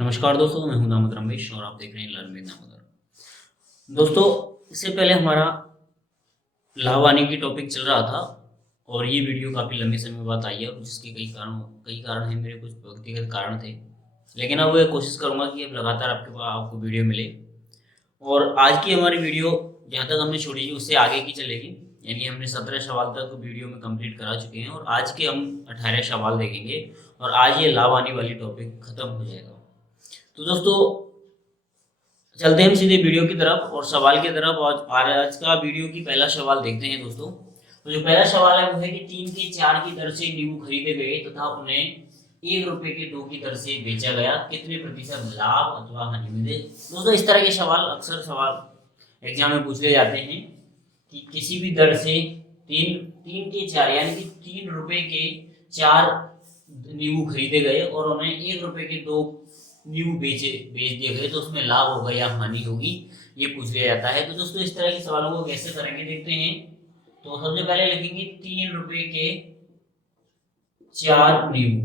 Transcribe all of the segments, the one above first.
नमस्कार दोस्तों, मैं हूं दामोदर रमेश और आप देख रहे हैं लर्न विद दामोदर। दोस्तों, इससे पहले हमारा लाहवानी की टॉपिक चल रहा था और ये वीडियो काफ़ी लंबे समय बाद आई है और जिसके कई कारण हैं। मेरे कुछ व्यक्तिगत कारण थे, लेकिन अब कोशिश करूंगा कि अब लगातार आपको वीडियो मिले। और आज की हमारी वीडियो जहाँ तक हमने छोड़ी थी उससे आगे की चलेगी, यानी हमने 17 सवाल तक वीडियो में कंप्लीट करा चुके हैं और आज के हम 18 सवाल देखेंगे और आज ये लाहवानी वाली टॉपिक खत्म हो जाएगा। तो दोस्तों, चलते हैं हम सीधे वीडियो की तरफ और सवाल की तरफ। और आज का वीडियो की पहला सवाल देखते हैं दोस्तों। तो जो पहला सवाल है वो है कि 3 के 4 की दर से नींबू खरीदे गए तथा उन्हें 1 रुपए के 2 की दर से बेचा गया, कितने प्रतिशत लाभ अथवा हानि मिले। दोस्तों, इस तरह के सवाल अक्सर सवाल एग्जाम में पूछ ले जाते हैं कि किसी भी दर से तीन तीन के 4 यानी कि 3 रुपए के 4 नींबू खरीदे गए और उन्हें 1 रुपए के 2 न्यू बेच दिए गए, तो उसमें लाभ होगा या हानि होगी, ये पूछ लिया जाता है। तो दोस्तों, इस तरह के सवालों को कैसे करेंगे देखते हैं। तो सबसे पहले लिखेंगे 3 रुपए के 4 नींबू।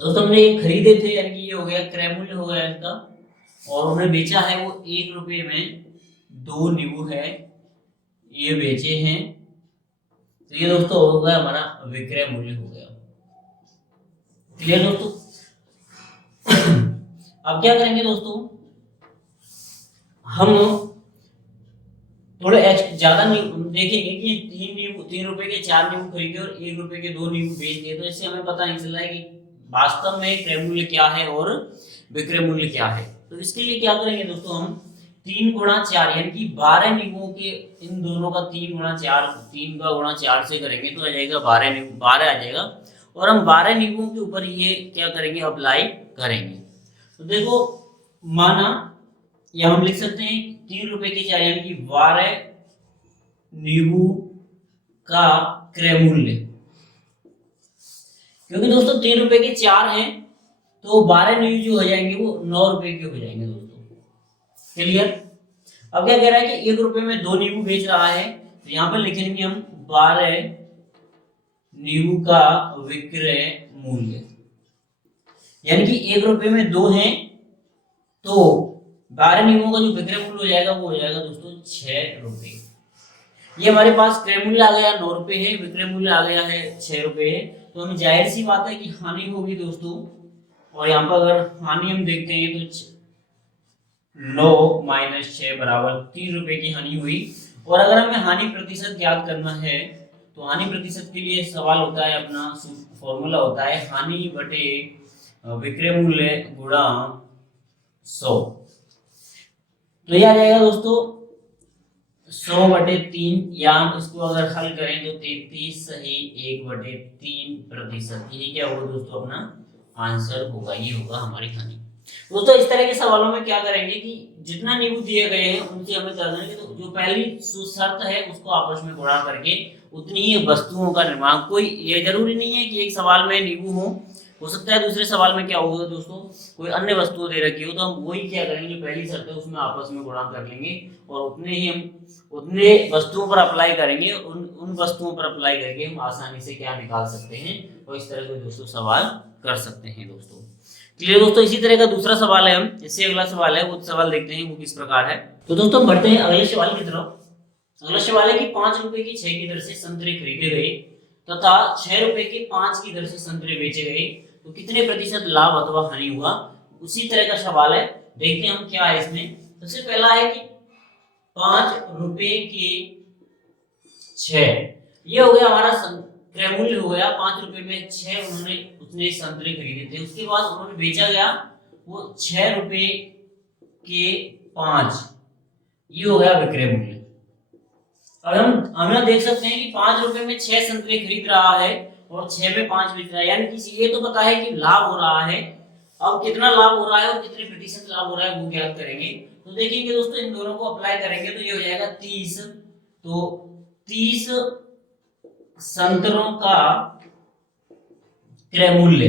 दोस्तों, हमने ये खरीदे थे यानी कि ये हो गया क्रय मूल्य हो गया इनका, और उन्हें बेचा है वो 1 रुपए में 2 नींबू है, ये बेचे हैं। तो ये दोस्तों हो गया हमारा विक्रय मूल्य हो गया। क्लियर दोस्तों? अब क्या करेंगे दोस्तों, हम थोड़े ज्यादा देखेंगे कि 3 रुपए के 4 नींबू खरीदे और 1 रुपए के 2 नींबू बेच दिए, तो इससे हमें पता नहीं चल रहा है कि वास्तव में क्रय मूल्य क्या है और विक्रय मूल्य क्या है। तो इसके लिए क्या करेंगे दोस्तों, हम 3 गुणा 4 यानी कि 12 नींबुओं के इन दोनों का 3 गुणा 4, 3 का गुणा 4 से करेंगे तो आ जाएगा 12 आ जाएगा। और हम 12 नींबुओं के ऊपर ये क्या करेंगे, अप्लाई करेंगे। तो देखो, माना या हम लिख सकते हैं 3 रुपए के 4 यानी कि 12 नींबू का क्रय मूल्य। क्योंकि दोस्तों 3 रुपए के 4 हैं तो 12 नींबू जो हो जाएंगे वो 9 रुपए के हो जाएंगे दोस्तों। क्लियर? अब क्या कह रहा है कि 1 रुपए में 2 नींबू बेच रहा है, तो यहां पर लिखेंगे हम 12 नींबू का विक्रय मूल्य, यानी कि 1 रुपए में 2 हैं तो 12 नींबुओं का जो विक्रय मूल्य हो जाएगा वो हो जाएगा दोस्तों 6 रुपए। ये हमारे पास क्रय मूल्य आ गया 9 रुपए है, विक्रय मूल्य आ गया है 6 रुपए है। तो हमें जाहिर सी बात है कि हानि होगी दोस्तों। और यहाँ पर अगर हानि हम देखते हैं तो 9 माइनस 6 बराबर 3 रुपए की हानि हुई। और अगर हमें हानि प्रतिशत ज्ञात करना है तो हानि प्रतिशत के लिए सवाल होता है, अपना फॉर्मूला होता है हानि बटे विक्रय मूल्य गुणा 100। तो यह आ जाएगा दोस्तों 100 बटे 3, या हम इसको अगर हल करें तो 33 सही 1 बटे 3%। ये क्या होगा दोस्तों, अपना आंसर होगा, ये होगा हमारी हानि। दोस्तों, इस तरह के सवालों में क्या करेंगे कि जितना नींबू दिए गए हैं उनसे हमें कर देंगे, तो जो पहली शर्त है उसको आपस में गुणा करके उतनी ही वस्तुओं का निर्माण। कोई ये जरूरी नहीं है कि एक सवाल में नींबू हो सकता है दूसरे सवाल में क्या होगा दोस्तों, कोई अन्य वस्तु दे रखी हो, तो हम वही क्या करेंगे, जो पहली शर्त है उसमें आपस में गुणा कर लेंगे और उतने वस्तुओं पर अप्लाई करेंगे। उन वस्तुओं पर अप्लाई करके हम आसानी से क्या निकाल सकते हैं, और इस तरह के दोस्तों सवाल कर सकते हैं दोस्तों। क्लियर दोस्तों? इसी तरह का दूसरा सवाल है, हम इससे अगला सवाल है वो सवाल देखते हैं वो किस प्रकार है। तो दोस्तों, बढ़ते हैं अगले सवाल की तरफ। अगला सवाल है कि 5 रुपए की 6 की दर से संतरे खरीदे गए तथा 6 रुपए के 5 की दर से संतरे बेचे गए, तो कितने प्रतिशत लाभ अथवा हानि हुआ। उसी तरह का सवाल है, देखते हैं हम क्या है इसमें। सबसे पहला है कि 5 रुपए के 6, ये हो गया हमारा क्रय मूल्य हो गया। 5 रुपए में 6 उसने संतरे खरीदे थे, उसके बाद उन्होंने बेचा गया वो 6 रुपए के 5, ये हो गया विक्रय मूल्य। अब हम देख सकते हैं कि 5 रुपए में 6 संतरे खरीद रहा है और 6 में 5 बेच रहा है, यानी कि ये तो पता है कि लाभ हो रहा है। अब कितना लाभ हो रहा है और कितने प्रतिशत लाभ हो रहा है वो ज्ञात करेंगे। तो देखेंगे दोस्तों, इन दोनों को अप्लाई करेंगे तो ये हो जाएगा 30। तो 30 संतरों का क्रय मूल्य,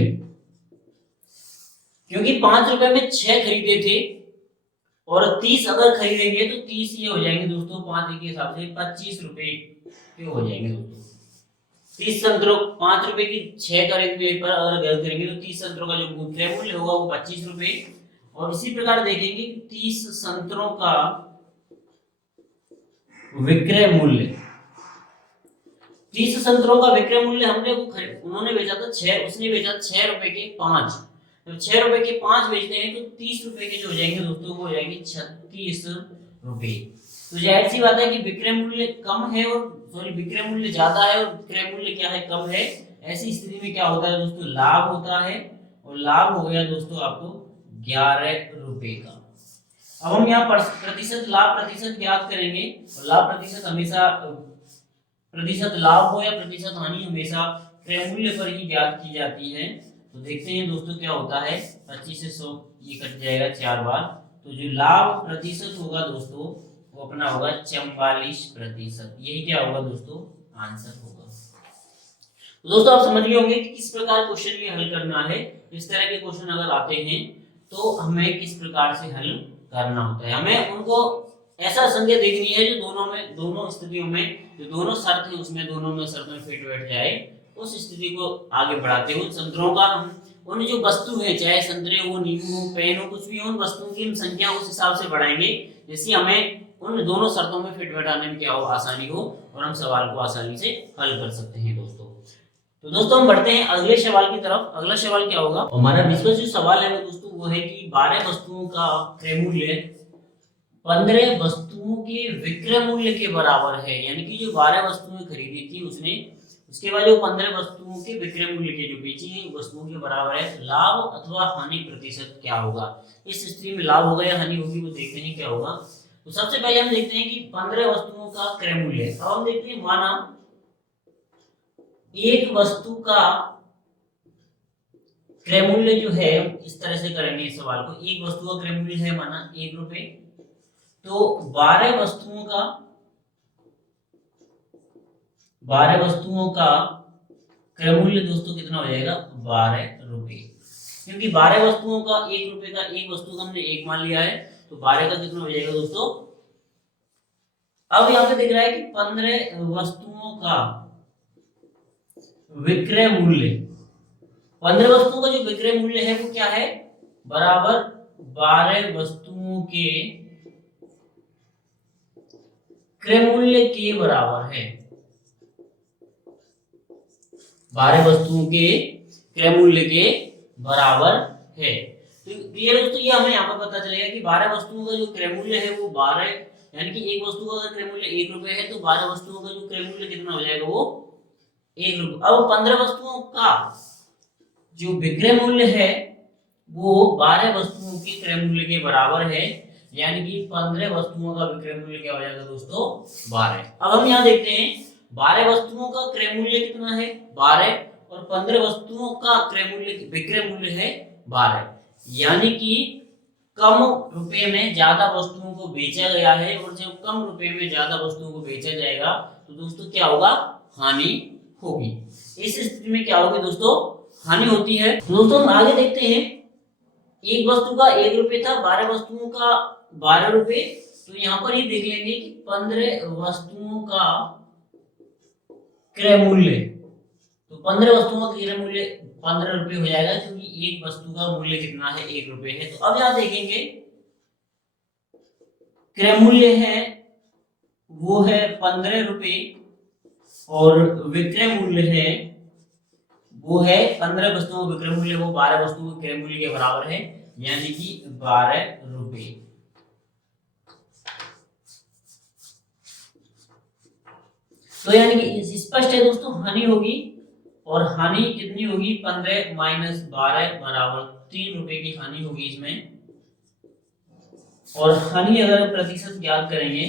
क्योंकि 5 रुपए में 6 खरीदे थे और 30 अगर खरीदेंगे तो 30 ये हो जाएंगे दोस्तों 5 के हिसाब से 25 रुपए के हो जाएंगे दोस्तों। 30 संतरों 5 रुपए की 6 खरीद पर अगर गलत करेंगे तो 30 संतरों का जो विक्रय मूल्य होगा वो 25 रुपए। और इसी प्रकार देखेंगे 30 संतरों का विक्रय मूल्य, 30 संतरों का विक्रय मूल्य हमने वो उन्होंने बेचा था 6, उसने बेचा 6 रुपए के 5। जब 6 रुपए के 5 बेचते हैं तो 30 रुपए के जो हो जाएंगे दोस्तों वो हो जाएंगे 36 रुपए। तो जाहिर सी बात है कि विक्रय मूल्य कम है और विक्रय मूल्य ज्यादा है और विक्रय मूल्य क्या है, कम है। ऐसी स्थिति में क्या होता है दोस्तों, लाभ होता है। और लाभ हो गया दोस्तों आपको 11 रुपए का। अब हम यहाँ पर प्रतिशत लाभ प्रतिशत ज्ञात करेंगे। और लाभ प्रतिशत हमेशा प्रतिशत लाभ हो या प्रतिशत हानि हमेशा क्रय मूल्य पर ही ज्ञात की जाती है। तो देखते हैं दोस्तों क्या होता है। 25 से 100 ये कट जाएगा 4 बार। तो जो लाभ प्रतिशत होगा दोस्तों वो अपना होगा 44%। यही क्या होगा दोस्तों, आंसर होगा। तो दोस्तों आप समझ गए होंगे कि किस प्रकार क्वेश्चन ये हल करना है। इस तरह के क्वेश्चन अगर आते हैं तो हमें किस प्रकार से हल करना होता है। हमें उनको ऐसा संख्या देखनी है जो दोनों स्थितियों में जो दोनों शर्त है उसमें दोनों में शर्त में फिट बैठ जाए। उस स्थिति को आगे बढ़ाते हुए संतरों का हम उन जो वस्तु है, चाहे संतरे हो, नींबू हो, पेन हो, कुछ भी हो, उन वस्तुओं की हम संख्या उस हिसाब से बढ़ाएंगे जिससे हमें उन दोनों शर्तों में फिट बैठाने में क्या हो, आसानी हो और हम सवाल को आसानी से हल कर सकते हैं दोस्तों। तो दोस्तों हम बढ़ते हैं अगले सवाल की तरफ। अगला सवाल क्या होगा, हमारा 20वां जो सवाल है वो दोस्तों वो है कि 12 वस्तुओं का क्रय मूल्य 15 वस्तुओं के विक्रय मूल्य के बराबर है। यानी कि जो 12 वस्तुएं खरीदी थी उसने, उसके बाद जो 15 वस्तुओं के विक्रय मूल्य के जो बेची है वस्तुओं के बराबर है। लाभ अथवा हानि प्रतिशत क्या होगा। इस स्थिति में लाभ होगा या हानि होगी वो देखते हैं क्या होगा। तो सबसे पहले हम देखते हैं कि 15 वस्तुओं का क्रय मूल्य। अब हम देखते हैं माना एक वस्तु का क्रय मूल्य जो है, इस तरह से करेंगे इस सवाल को। एक वस्तु का क्रय मूल्य है माना 1 रुपए, तो 12 वस्तुओं का क्रय मूल्य दोस्तों कितना हो जाएगा, 12 रुपए। क्योंकि 12 वस्तुओं का 1 रुपए का, एक वस्तु का हमने 1 मान लिया है, तो 12 का कितना हो जाएगा दोस्तों। अब यहाँ पे दिख रहा है कि 15 वस्तुओं का विक्रय मूल्य, 15 वस्तुओं का जो विक्रय मूल्य है वो क्या है, बराबर 12 वस्तुओं के क्रय मूल्य के बराबर है। 12 वस्तुओं के क्रय मूल्य के बराबर है। तो क्लियर दोस्तों, ये हमें यहाँ पर पता चलेगा कि 12 वस्तुओं का जो क्रय मूल्य है वो 12, यानी कि एक वस्तु का क्रय मूल्य 1 रुपए है तो 12 वस्तुओं का जो क्रय मूल्य कितना हो जाएगा, वो 1 रुपए। अब 15 वस्तुओं का जो विक्रय मूल्य है वो 12 वस्तुओं के क्रय मूल्य के बराबर है। यानी कि 15 वस्तुओं का विक्रय मूल्य क्या हो जाएगा दोस्तों, 12। अब हम यहाँ देखते हैं 12 वस्तुओं का क्रय मूल्य कितना है, 12, और 15 वस्तुओं का क्रय मूल्य विक्रय मूल्य है 12। यानी कि कम रुपए में ज्यादा वस्तुओं को बेचा गया है, और जब कम रुपए में ज्यादा वस्तुओं को बेचा जाएगा तो दोस्तों क्या होगा, हानि होगी। इस स्थिति में क्या होगी दोस्तों, हानि होती है। दोस्तों हम आगे देखते हैं, एक वस्तु का 1 रुपए था, 12 वस्तुओं का 12 रुपए। तो यहाँ पर ही देख लेंगे कि 15 वस्तुओं का क्रय मूल्य, तो 15 वस्तुओं का क्रय मूल्य 15 रुपए हो जाएगा, क्योंकि एक वस्तु का मूल्य कितना है, 1 रुपए है। तो अब यहाँ देखेंगे क्रय मूल्य है वो है 15 रुपए, और विक्रय मूल्य है वो है 15 वस्तुओं का विक्रय मूल्य वो 12 वस्तुओं के क्रय मूल्य के बराबर है, यानी कि 12 रुपए। तो यानी कि स्पष्ट है दोस्तों, हानि होगी, और हानि कितनी होगी, 15 माइनस 12 बराबर 3 रुपए की हानि होगी इसमें। और हानि अगर प्रतिशत ज्ञात करेंगे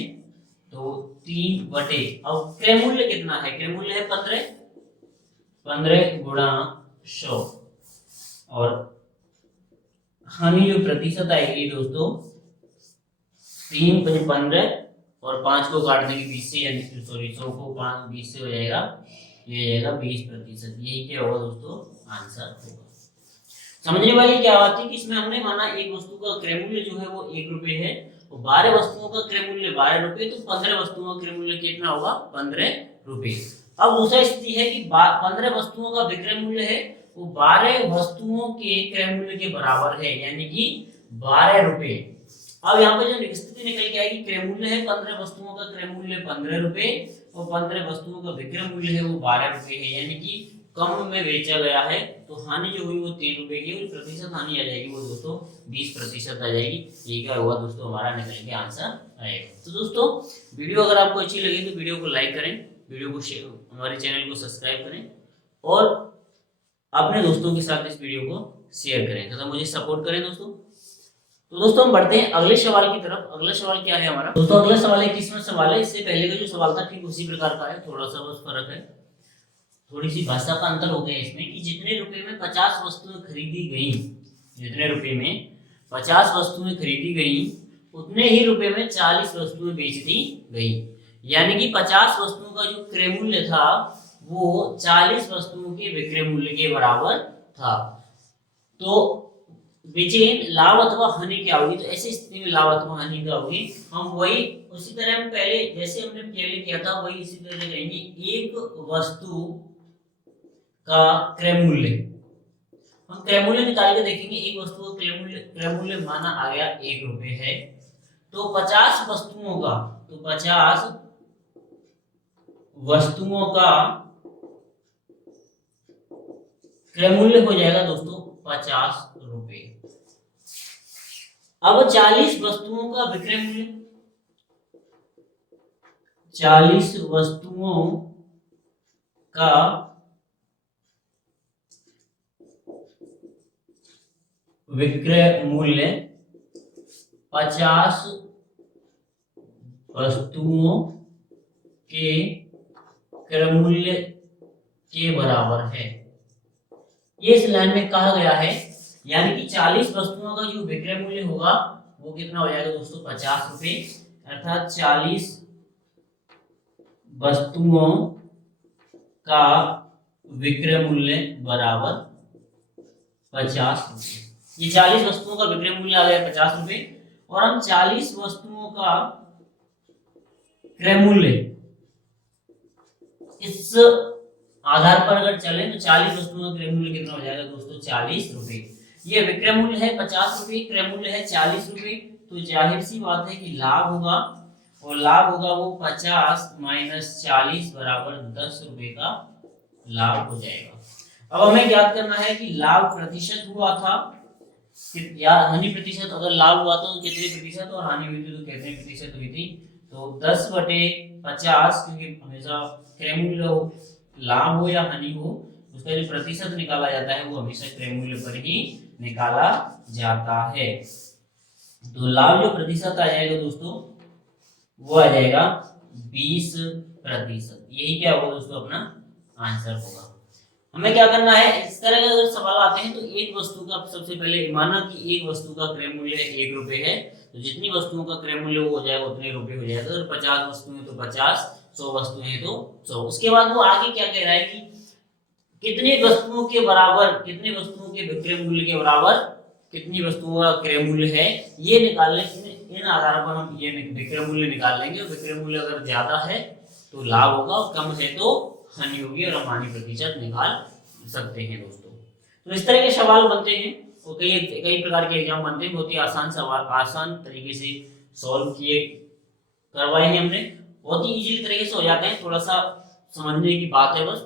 तो 3 बटे, अब क्रय मूल्य कितना है, क्रय मूल्य है 15 गुणा 100, और हानि जो प्रतिशत आएगी दोस्तों 3 × 15, और 5 को काट देंगे 20 से, यानी सॉरी 100 को 5 20 से हो जाएगा, ये जाएगा 20%। यही क्या होगा दोस्तों, आंसर होगा। समझने वाली क्या बात है कि इसमें हमने माना एक वस्तु का क्रय मूल्य जो है वो 1 रुपए है, और 12 वस्तुओं का क्रय मूल्य 12 रुपए, तो 15 वस्तुओं का क्रय मूल्य कितना होगा, 15 रुपए। अब दूसरा स्थिति है कि 15 वस्तुओं का विक्रय मूल्य है वो 12 वस्तुओं के क्रय मूल्य के बराबर है, यानी कि 12 रुपए। अब यहाँ पे जो स्थिति निकल के आएगी, क्रय मूल्य है 15 वस्तुओं का क्रय मूल्य 15 रुपए और 15 वस्तुओं का विक्रय मूल्य है वो 12 रुपए है, यानी कि कम में बेचा गया है, तो हानि जो हुई वो 3 रुपए की और प्रतिशत हानि आ जाएगी वो दोस्तों 20% आ जाएगी। ये क्या हुआ दोस्तों, हमारा निकल के आंसर आएगा। तो दोस्तों वीडियो अगर आपको अच्छी लगी तो वीडियो को लाइक करें, वीडियो को शेयर, हमारे चैनल को सब्सक्राइब करें और अपने दोस्तों के साथ इस वीडियो को शेयर करें तथा मुझे सपोर्ट करें दोस्तों। तो दोस्तों हम बढ़ते हैं अगले सवाल की तरफ। अगला सवाल क्या है हमारा दोस्तों, अगला सवाल है 21वां सवाल है। इससे पहले का जो सवाल था ठीक उसी प्रकार का है, थोड़ा सा बस फर्क है, थोड़ी सी भाषा का अंतर हो गया इसमें कि जितने रुपए में 50 वस्तुएं खरीदी गई, जितने रुपए में 50 वस्तुएं खरीदी गई उतने ही रुपए में 40 वस्तुएं बेच दी गई, यानी कि 50 वस्तुओं का जो क्रय मूल्य था वो 40 वस्तुओं के विक्रय मूल्य के बराबर था। तो बेचें लाभ अथवा हानि क्या होगी, तो ऐसी स्थिति में लाभ अथवा हानि क्या होगी, हम वही उसी तरह हम पहले जैसे हमने पहले किया था वही इसी तरह करेंगे। एक वस्तु का क्रय मूल्य, हम क्रय मूल्य निकाल के देखेंगे। एक वस्तु का क्रय मूल्य माना आ गया 1 रुपए है, तो 50 वस्तुओं का, तो 50 वस्तुओं का क्रय मूल्य हो जाएगा दोस्तों 50 रुपए। अब 40 वस्तुओं का विक्रय मूल्य, 40 वस्तुओं का विक्रय मूल्य 50 वस्तुओं के क्रय मूल्य के बराबर है, ये इस लाइन में कहा गया है। यानी कि 40 वस्तुओं का जो विक्रय मूल्य होगा वो कितना हो जाएगा दोस्तों 50 रुपए, अर्थात 40 वस्तुओं का विक्रय मूल्य बराबर 50 रुपए। ये 40 वस्तुओं का विक्रय मूल्य आ गया 50 रुपए और हम 40 वस्तुओं का क्रय मूल्य इस आधार पर अगर चले तो 40 वस्तुओं का क्रय मूल्य कितना हो जाएगा दोस्तों 40 रुपए। ये विक्रय मूल्य है 50 रुपए, क्रय मूल्य है 40 रुपए, तो जाहिर सी बात है कि लाभ होगा और लाभ होगा वो 50 माइनस 40 बराबर 10 रुपए का लाभ हो जाएगा। अब हमें ज्ञात करना है कि लाभ प्रतिशत हुआ था या हानि प्रतिशत, अगर लाभ हुआ तो कितने प्रतिशत और हानि हुई थी तो कितने प्रतिशत हुई थी, तो 10/50, क्योंकि हमेशा क्रय मूल्य लाभ हो या हानि हो उसका जो प्रतिशत निकाला जाता है वो हमेशा क्रय मूल्य पर ही निकाला जाता है। तो लाभ जो प्रतिशत आ जाएगा दोस्तों वो आ जाएगा 20%। यही क्या होगा दोस्तों अपना आंसर होगा। हमें क्या करना है, इस तरह के अगर सवाल आते हैं तो एक वस्तु का सबसे पहले माना कि एक वस्तु का क्रय मूल्य 1 रुपए है, तो जितनी वस्तुओं का क्रय मूल्य हो जाएगा उतने रुपए हो जाएगा। अगर 50 वस्तुएं तो 50, 100 वस्तुएं तो 100। उसके बाद वो आगे क्या कह रहा है कि कितने वस्तुओं के बराबर, कितने वस्तुओं के विक्रय मूल्य के बराबर कितनी वस्तुओं का क्रय मूल्य है, ये निकालने इन आधार पर हम ये विक्रय मूल्य निकाल लेंगे। विक्रय मूल्य अगर ज्यादा है तो लाभ होगा और कम है तो हानि होगी और हम हानि प्रतिशत निकाल सकते हैं दोस्तों। तो इस तरह के सवाल बनते हैं और कई प्रकार के एग्जाम बनते हैं। बहुत ही आसान सवाल, आसान तरीके से सॉल्व किए करवाए हैं हमने, बहुत ही इजी तरीके से हो जाते हैं, थोड़ा सा समझने की बात है बस।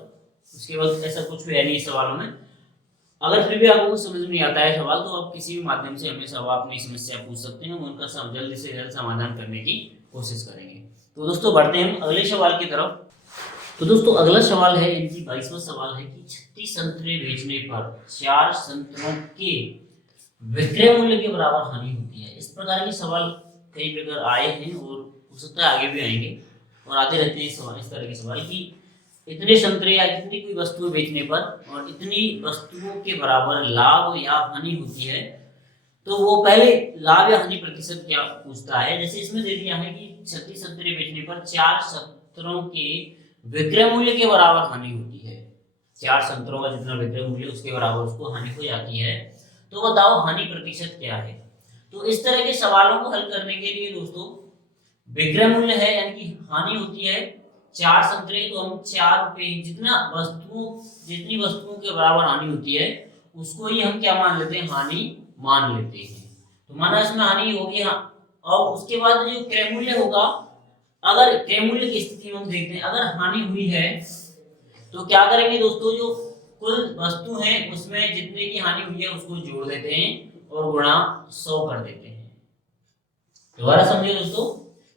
उसके बाद ऐसा कुछ है नहीं सवालों में। अगर फिर भी आपको कुछ समझ में नहीं आता है सवाल तो आप किसी भी माध्यम से हमें सवाल अपनी समस्या पूछ सकते हैं, हम उनका जल्द से जल्द समाधान करने की कोशिश करेंगे। तो दोस्तों बढ़ते हैं हम अगले सवाल की तरफ। तो दोस्तों अगला सवाल है, इनकी 22वां सवाल है कि 36 संतरे बेचने पर 4 संतरों के विक्रय मूल्य के बराबर हानि होती है। इस प्रकार के सवाल कई प्रकार आए हैं और हो सकता है आगे भी आएंगे और आते रहते हैं सवाल, इस तरह के सवाल कि इतने संतरे या इतनी कोई वस्तु बेचने पर और इतनी वस्तुओं के बराबर लाभ या हानि होती है, तो वो पहले लाभ या हानि प्रतिशत क्या पूछता है। जैसे इसमें दे दिया है कि 36 संतरे बेचने पर 4 संतरों के विक्रय मूल्य के बराबर हानि होती है। 4 संतरों का जितना विक्रय मूल्य उसके बराबर उसको हानि हो जाती है, तो बताओ हानि प्रतिशत क्या है। तो इस तरह के सवालों को हल करने के लिए दोस्तों विक्रय मूल्य है यानी कि हानि होती है 4 संतरे, तो हम 4 रुपए, जितनी वस्तुओं के बराबर हानि होती है उसको ही हम क्या मान लेते हैं, हानि मान लेते हैं। तो माना इसमें हानि होगी। हाँ, और उसके बाद जो क्रय मूल्य होगा, अगर क्रय मूल्य की स्थिति में हम देखते हैं, अगर हानि हुई है तो क्या करेंगे दोस्तों, जो कुल वस्तु है उसमें जितने की हानि हुई है उसको जोड़ देते हैं और गुणा 100 कर देते हैं। दोबारा समझिए दोस्तों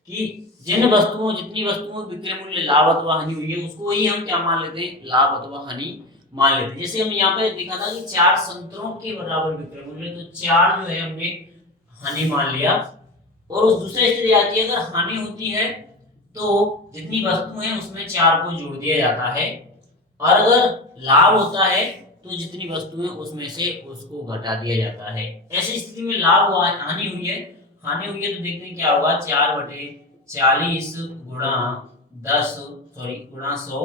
कि जितनी वस्तुओं विक्रय मूल्य लाभ अथवा हानि हुई है उसको ही हम क्या मान लेते हैं, लाभ अथवा हानि मान लेते हैं। जैसे हम यहाँ पे देखा था कि 4 संतरों के बराबर विक्रय मूल्य, तो 4 जो है हमने हानि मान लिया। और उस दूसरे स्थिति आती है, अगर हानि होती है तो जितनी वस्तु है उसमें 4 को जोड़ दिया जाता है, और अगर लाभ होता है तो जितनी वस्तु है उसमें से उसको घटा दिया जाता है। ऐसी स्थिति में लाभ हुआ है, हानि हुई है तो देखते हैं क्या होगा, 4/40 गुणा 100,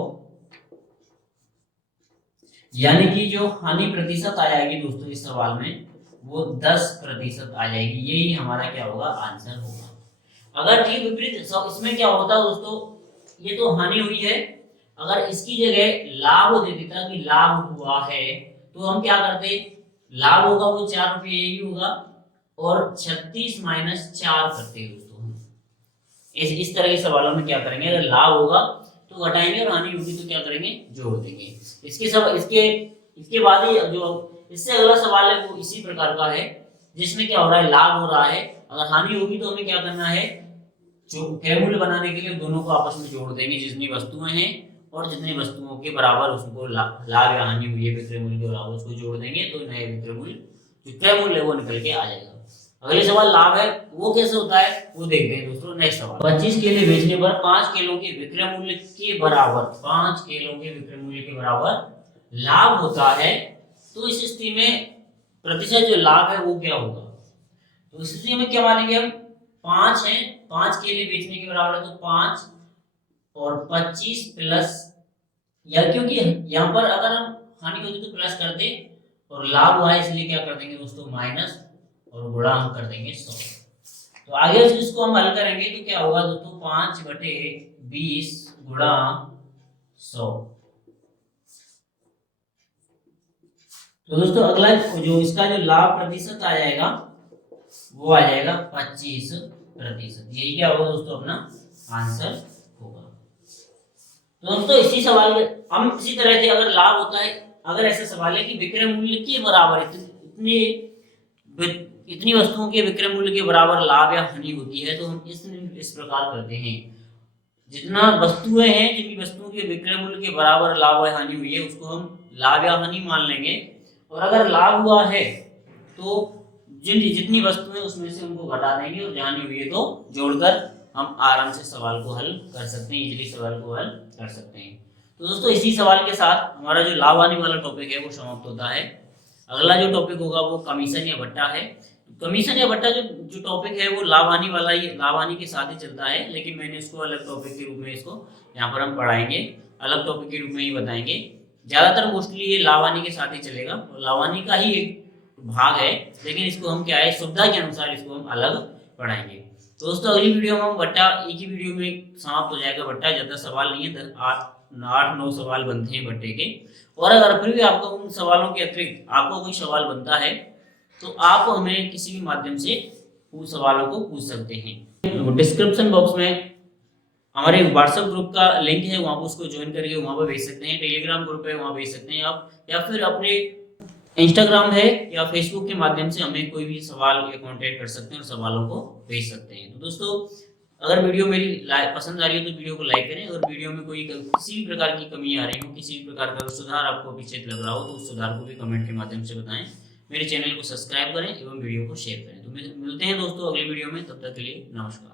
यानी कि जो हानि प्रतिशत आ जाएगी दोस्तों इस सवाल में वो 10% आ जाएगी। यही हमारा क्या होगा, आंसर होगा। अगर ठीक विपरीत इसमें क्या होता है दोस्तों, ये तो हानि हुई है, अगर इसकी जगह लाभ दे देता कि लाभ हुआ है, तो हम क्या करते, लाभ होगा वो 4 रुपये यही होगा, और 36 माइनस 4 करते हैं दोस्तों। इस तरह के सवालों में क्या करेंगे, अगर लाभ होगा तो घटाएंगे और हानि होगी तो क्या करेंगे, जोड़ देंगे। इसके बाद ही जो इससे अगला सवाल है वो इसी प्रकार का है, जिसमें क्या हो रहा है, लाभ हो रहा है, अगर हानि होगी तो हमें क्या करना है, जो क्रय मूल्य बनाने के लिए दोनों को आपस में जोड़ देंगे, जितनी वस्तुएं हैं और जितनी वस्तुओं के बराबर उसको लाभ या हानि हुई है विक्रय मूल्य के बराबर, उसको जोड़ देंगे तो नए विक्रय मूल्य, जो क्रय मूल्य वो निकल के आ जाएगा। अगले सवाल लाभ है, वो कैसे होता है वो देखते हैं दोस्तों। नेक्स्ट सवाल, 25 केले बेचने पर 5 किलो के विक्रय मूल्य के बराबर, 5 किलो के विक्रय मूल्य के बराबर लाभ होता है, तो इस स्थिति में प्रतिशत जो लाभ है वो क्या होगा। तो इस स्थिति में क्या मानेंगे हम, 5 है, 5 केले बेचने के बराबर है, तो 5 और 25 प्लस, या क्योंकि यहाँ पर अगर हम हानि होती तो प्लस करते, और लाभ हुआ है इसलिए क्या कर देंगे दोस्तों, माइनस, और गुणा हम कर देंगे 100। तो आगे इसको हम हल करेंगे तो क्या होगा दोस्तों, 5/20 गुणा 100। तो दोस्तों अगला जो इसका जो लाभ प्रतिशत आ जाएगा वो आ जाएगा 25%। यही क्या होगा दोस्तों, अपना आंसर होगा। तो दोस्तों इसी सवाल में हम इसी तरह से, अगर लाभ होता है, अगर ऐसा सवाल है कि विक्रय मूल्य के बराबर इतनी वस्तुओं के विक्रय मूल्य के बराबर लाभ या हानि होती है, तो हम इस प्रकार करते हैं, जितना वस्तुएं हैं जिनकी वस्तुओं के विक्रय मूल्य के बराबर लाभ या हानि हुई है उसको हम लाभ या हानि मान लेंगे, और अगर लाभ हुआ है तो जितनी वस्तुएं उसमें से उनको घटा देंगे, और हानि हुई है तो जोड़कर हम आराम से सवाल को हल कर सकते हैं, इजीली सवाल को हल कर सकते हैं। तो दोस्तों इसी सवाल के साथ हमारा जो लाभ हानि वाला टॉपिक है वो समाप्त होता है। अगला जो टॉपिक होगा वो कमीशन या भट्टा है। कमीशन या भट्टा जो टॉपिक है वो लाभ हानि वाला ही, लाभ हानि के साथ ही चलता है, लेकिन मैंने इसको अलग टॉपिक के रूप में इसको यहाँ पर हम पढ़ाएंगे, अलग टॉपिक के रूप में ही बताएंगे। ज्यादातर मोस्टली ये लाभ हानि के साथ ही चलेगा, और लाभ हानि का ही एक भाग है, लेकिन इसको हम क्या है, सुविधा के अनुसार इसको हम अलग पढ़ाएंगे। तो दोस्तों अगली वीडियो में हम भट्टा एक ही वीडियो में समाप्त हो जाएगा। भट्टा ज्यादा सवाल नहीं है, 8-9 सवाल बनते हैं भट्टे के, और अगर फिर भी आपको उन सवालों के अतिरिक्त आपको कोई सवाल बनता है तो आप हमें किसी भी माध्यम से उन सवालों को पूछ सकते हैं। डिस्क्रिप्शन बॉक्स में हमारे व्हाट्सएप ग्रुप का लिंक है, वहाँ पर उसको ज्वाइन करके वहाँ पर भेज सकते हैं। टेलीग्राम ग्रुप है, वहाँ भेज सकते हैं आप, या फिर अपने इंस्टाग्राम है या फेसबुक के माध्यम से हमें कोई भी सवाल या कांटेक्ट कर सकते हैं और सवालों को भेज सकते हैं। तो दोस्तों अगर वीडियो मेरी पसंद आ रही है तो वीडियो को लाइक करें। अगर वीडियो में कोई किसी भी प्रकार की कमी आ रही हो, किसी भी प्रकार का सुधार आपको पीछे लग रहा हो, तो उस सुधार को भी कमेंट के माध्यम से बताएं। मेरे चैनल को सब्सक्राइब करें एवं वीडियो को शेयर करें। तो मिलते हैं दोस्तों अगली वीडियो में, तब तक के लिए नमस्कार।